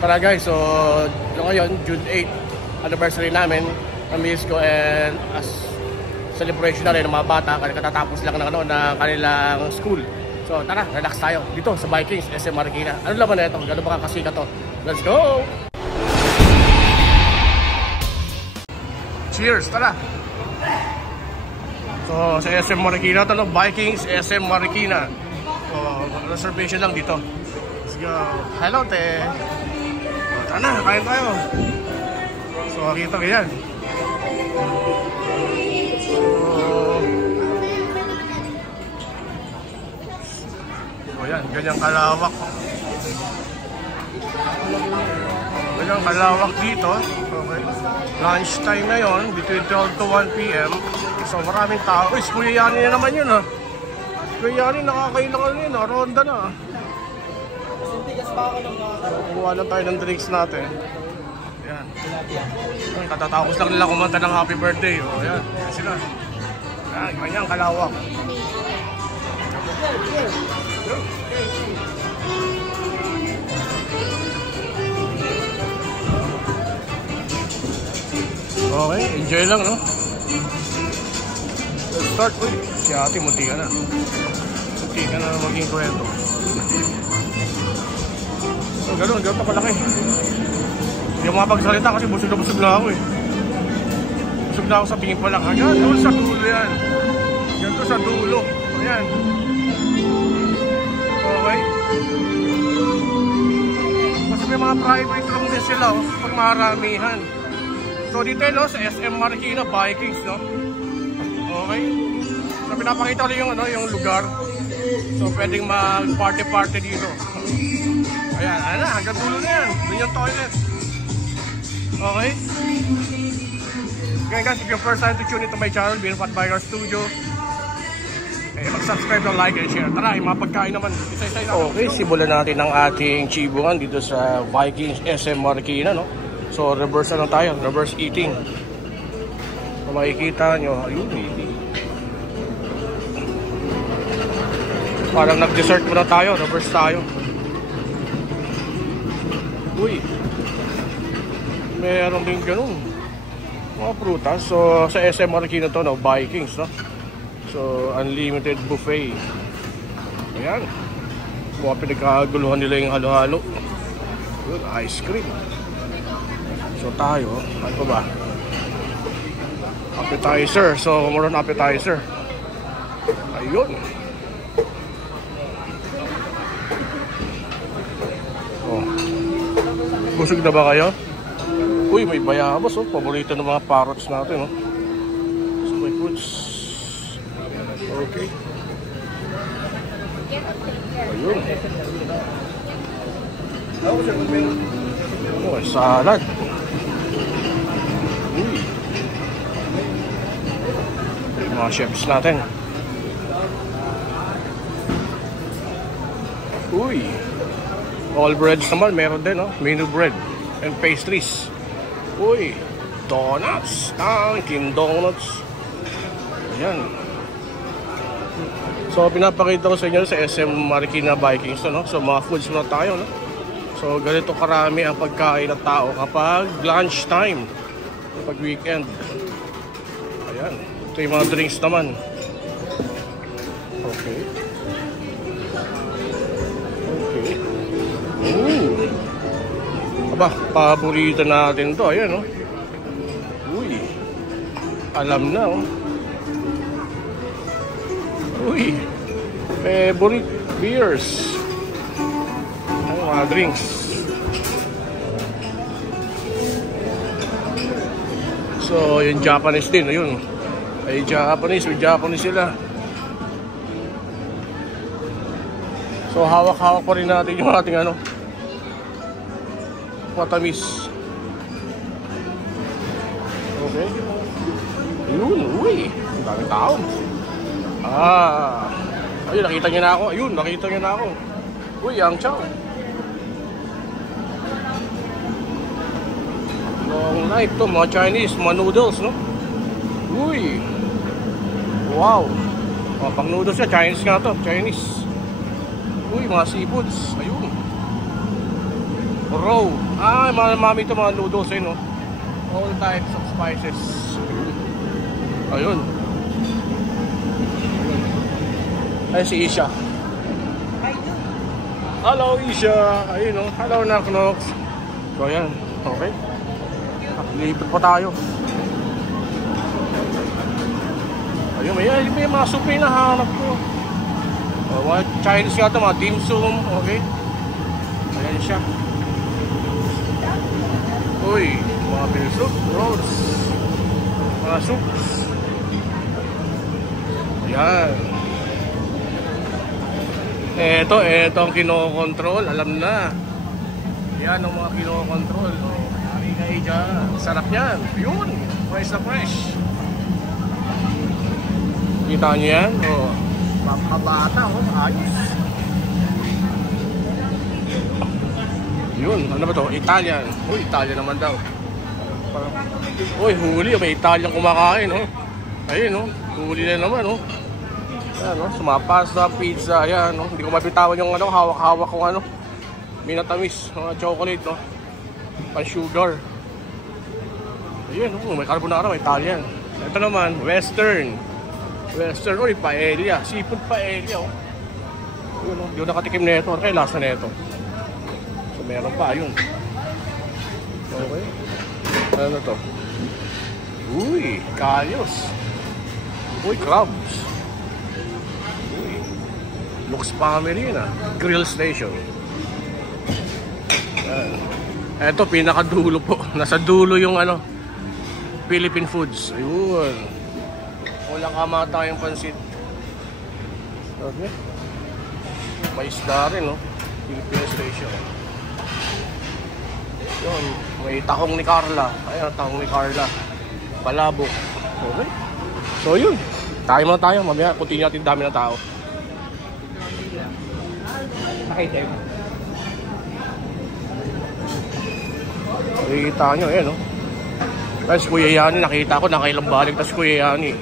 Tara guys, so ngayon, June 8, anniversary namin, na-miss ko, and as celebration na rin ng mga bata, katatapos lang ng kanilang school. So tara, relax tayo dito sa Vikings, SM Marikina. Ano laman na ito? Gano'n ba kakasika to? Let's go! Cheers, tara! So sa SM Marikina ito, Vikings, SM Marikina. So reservation lang dito. Let's go! Hello, te! So, tara na, kain tayo! So makita ko yan. So yan, ganyang kalawak. Ganyang kalawak dito. Okay. Lunch time na yon, between 12 to 1 p.m. So maraming tao. Uy, Kuya Yani na naman yun ha. Kuya Yani, nakakailangan yun ha. Ronda na ha. Kuha lang tayo ng drinks natin. Ayan. Katatapos lang nila kumanta ng happy birthday. O ayan, ayan sila. Ayan, ganyang kalawak. Okay, enjoy lang, no? Let's start. Uy, si ate, munti ka na. Munti ka na maging kwento. So, ganun pa palaki. Hindi ako makapagsalita kasi busog na ako eh. Busog na ako sa tingin pa lang. Ayan, doon sa dulo yan. Yan doon sa dulo. Ayan. Okay. Kasi may mga private room din sila, oh, pag maramihan. So dito, no, sa SM Marikina, Vikings, no? Okay. So pinapakita ko yung, yung lugar. So pwedeng mag-party dito. Ayan, ayan na, hanggang dulo na yan. Doon yung toilet. Okay. Okay guys, if you're first time to tune into my channel, Binfat Biker Studio, mag-subscribe, like, and share. Tara, yung mga pagkain naman. Isa-isa na. Okay, simulan natin ang ating chibuan dito sa Vikings SM Marikina, no? So, reverse na lang tayo. Reverse eating. Kung makikita nyo, ayun, parang nag-dessert muna tayo. Reverse tayo. Uy. Meron din ganun. Mga prutas. So, sa SM Marikina to, no? Vikings, no? So, unlimited buffet. Ayan. Mga pinagkaguluhan nila yung halo-halo. Good, ice cream. So tayo, ano pa ba? Appetizer. So, more on appetizer. Ayun. Oh. Busog na ba kayo? Uy, may bayabas, oh. Paborito ng mga parrots natin, oh. So, may foods. Okay. Ayun. Oh, salad. Uy. Yung mga chefs natin. Uy. All breads naman, meron din, no? Menu bread and pastries. Uy. Donuts. Dunkin' Donuts. Ayan. So, pinapakita ko sa inyo sa SM Marikina Vikings, no? So, mga foods muna tayo, no? So, ganito karami ang pagkain ng tao kapag lunch time, kapag weekend. Ayan. Ito yung mga drinks naman. Okay. Okay. Ooh. Aba, paborito natin to. Ayan, no? Uy. Alam na, oh. Uy. Favorite beers. Mga drinks. So, yung Japanese din, ayun. Ay Japanese, with Japanese sila. So, hawak-hawak pa rin natin yung ating matamis. Okay. Ayun, uy. Ang daming tao. Ayun, nakita niyo na ako. Ayun, nakita niyo na ako. Uy, ang chow. Long life to, mga Chinese, mga noodles, no? Uy. Wow. Pang noodles siya, Chinese nga to, Chinese. Uy, mga seafoods. Ayun. Raw. Mami ito mga noodles no. All types of spices. Ayun. Ay si Isha. Hello Isha. Ayun no. Hello Knox. So ayan. Okay. Lipat pa tayo. Ayun, may mga supi na hanap ko. Mga Chinese nga ito, mga dim sum. Okay. Ayan siya. Uy, mga binisok, rolls. Mga soups. Ayan. Ito ang kinokontrol. Alam na. Yan ang mga kinokontrol. Hari kayo dyan. Sarap yan. Yun. Fresh na fresh. Kita nyo yan? Oh. Mapabata. Oh. Ayos. Yun. Ano ba to? Italian. Uy, Italian naman daw. Uy, huli. May Italian kumakain. Oh. Ayun. Oh. Huli na naman. Oh. Ayan. Oh. Sumapasta, pizza. Ayan. Oh. Hindi ko mabitawan yung ano, hawak-hawak kong ano. Minatamis. Mga chocolate. No? Pan-sugar. Ayun. Oh. May carbonara. May Italian. Ito naman. Western. Uy, paella. Seafood paella. Oh. Yun. Oh. Hindi ko nakatikim na ito. Kaya lasa na ito. Meron pa, yun. Okay. Ano to? Uy, kalyos. Uy, crabs. Uy. Lux Family na. Grill station. Eto, pinakadulo po. Nasa dulo yung ano, Philippine foods. Ayun. Walang kamata yung pansit. Okay. May isda rin, no? Philippine station. Yun, may tahong ni Carla. Ayan, tahong ni Carla. Palabok. Okay. So yun. Tayo muna tayo. Mamaya, continue natin dami ng tao. Nakita yun. Nakikita nyo, ayan o. Tapos Kuya Yani, nakita ko, nakailang balik. Tapos Kuya Yani.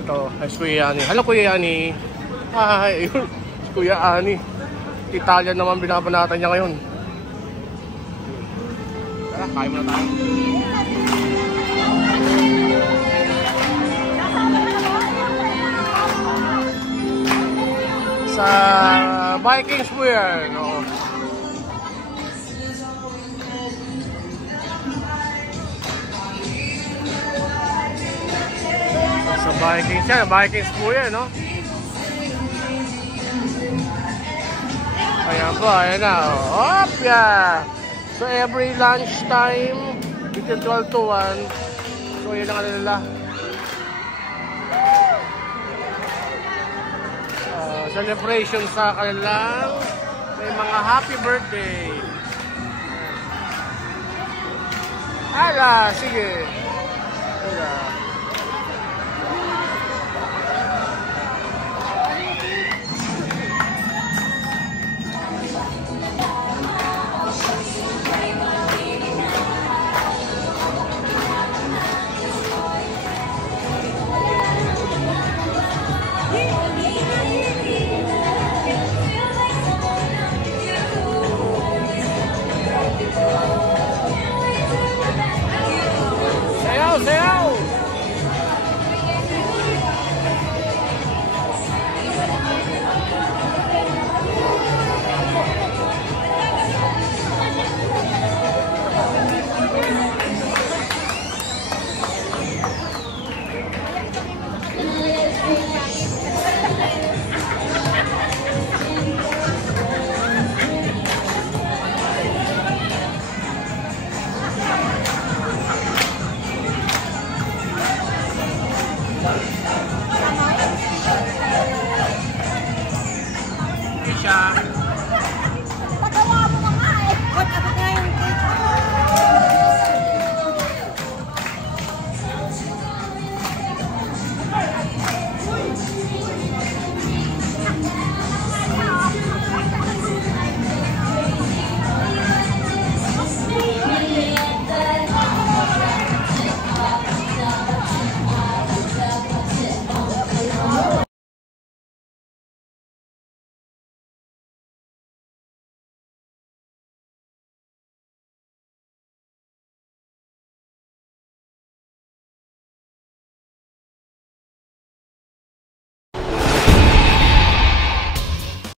Ito, tapos Kuya Yani. Hello Kuya Yani. Ay, yun. Kuya Yani. Italian naman binabanatan niya ngayon. Tara, kain muna tayo. Sa Vikings Wear, no? Sa Vikings yan, Vikings Wear, no? Ayan po, ayan na. Hop, yeah! So every lunch time between 12 to 1. So yun ang ano nila. Celebration sa kanilang may mga happy birthday. Ala, sige. Ala.